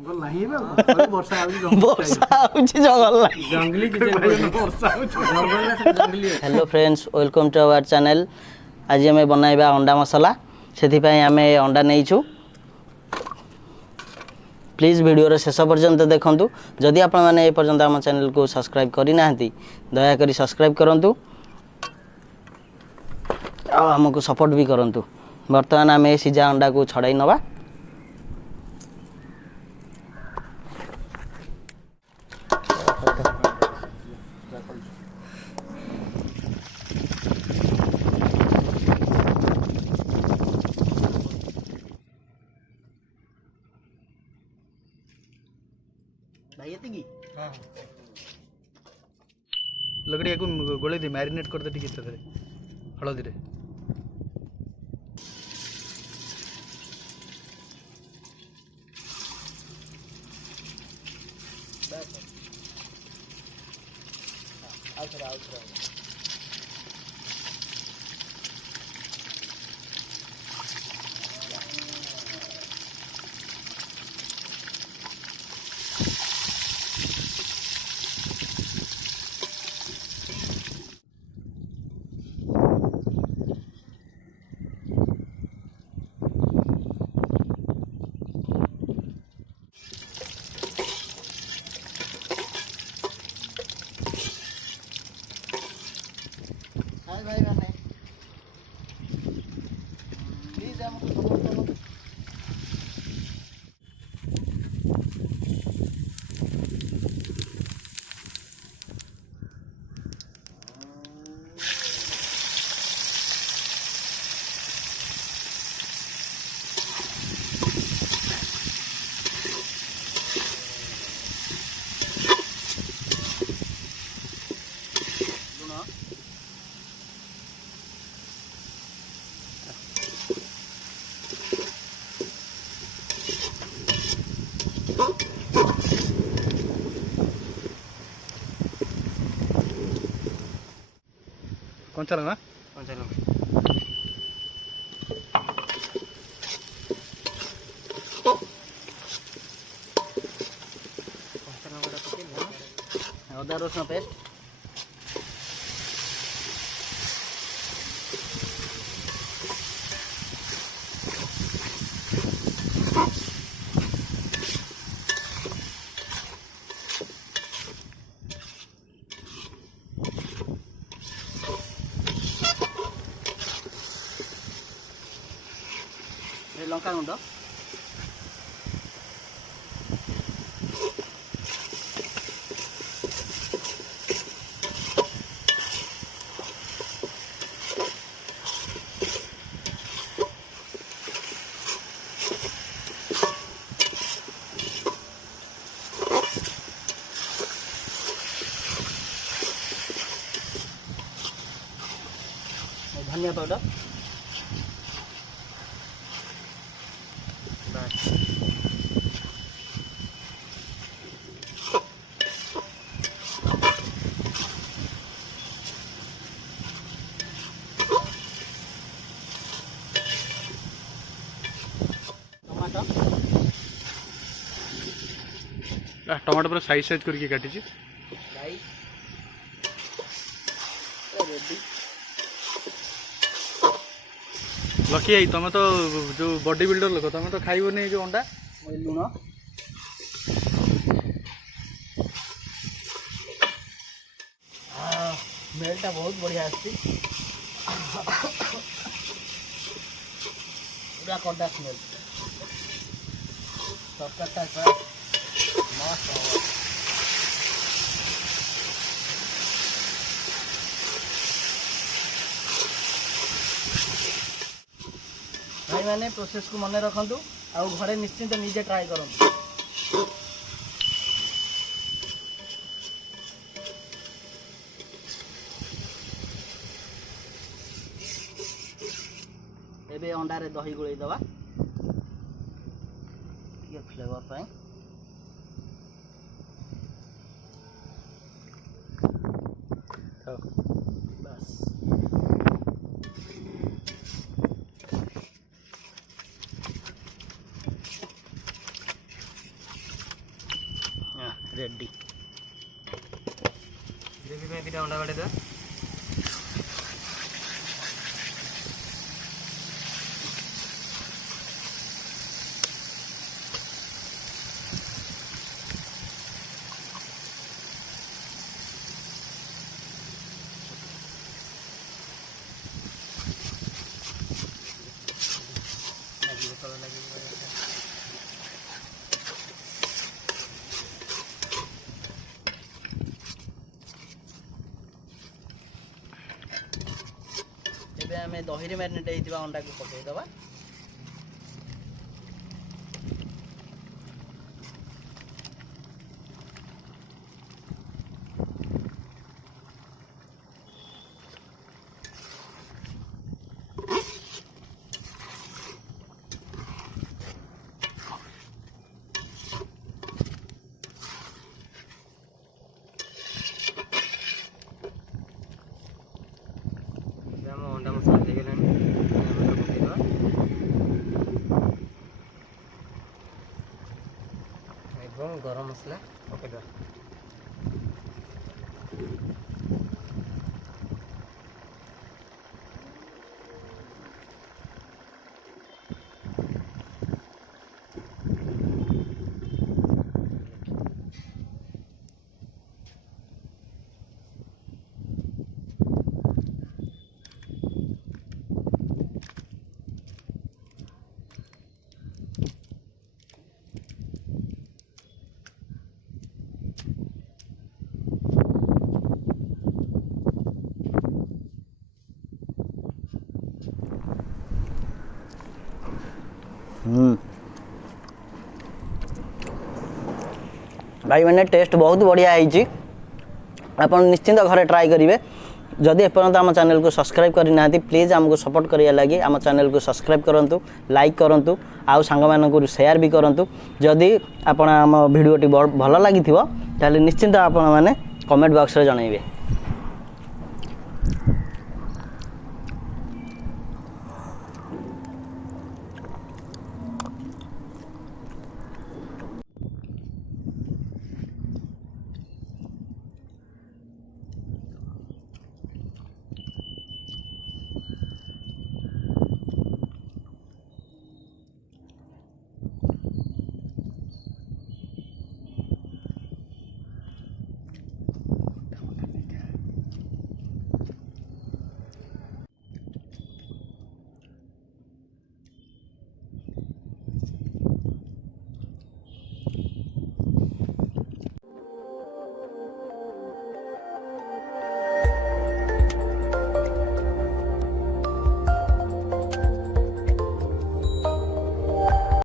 जंगल नहीं ना वर्षा जंगली hello friends welcome to our channel. आज आम बनाइबा अंडा मसाला से आम अंडा नहीं छु। प्लीज वीडियो शेष पर्यंत देखूँ। जदि आपण मैंने ए पर्यंत आम चैनल को सब्सक्राइब करना दयाकोरी सब्सक्राइब करूँ आमको सपोर्ट भी करूँ। बर्तमान आम सीझा अंडा को छड़ाई नवा। लगड़िया को गोले दे मैरिनेट कर दे हलदी रे कंचा लगा अदा रसुण पेस्ट लंका गुंड धनिया पाउडर टमाटो पूरा साइज साइज करके काटी लकी आई तुम तो जो बॉडी बिल्डर लोक तुम तो खाइब नहीं जो अंडा लुण स्मेलटा बहुत बढ़िया आसी पूरा कड़ा स्मेल तरकारीटा मस्त भाई मैंने प्रोसेस को मन रखु आ घरे निश्चिंत निजे ट्राई करूँ। एबे अंडारे दही गुड़े दवा ये फ्लेवर पाई बस ग्रेवी में भी अंडा काटे दे आम दही मैरिनेट होता अंडा को पकईदबा अंडा मसला हो गला गरम मसला पकईदा भाई मैंने टेस्ट बहुत बढ़िया है आप निश्चिंत घरे ट्राई करेंगे जदि एपर्यंत आम चैनल को सब्सक्राइब करना प्लीज़ आमको सपोर्ट करिया लगी आम चैनल को सब्सक्राइब करूँ लाइक करूँ आउ सांग मानक शेयर भी करूँ जदि आपण आम भिडियोटी भल लगी निश्चिंत आपण मैंने कमेंट बॉक्स रे जनइबे।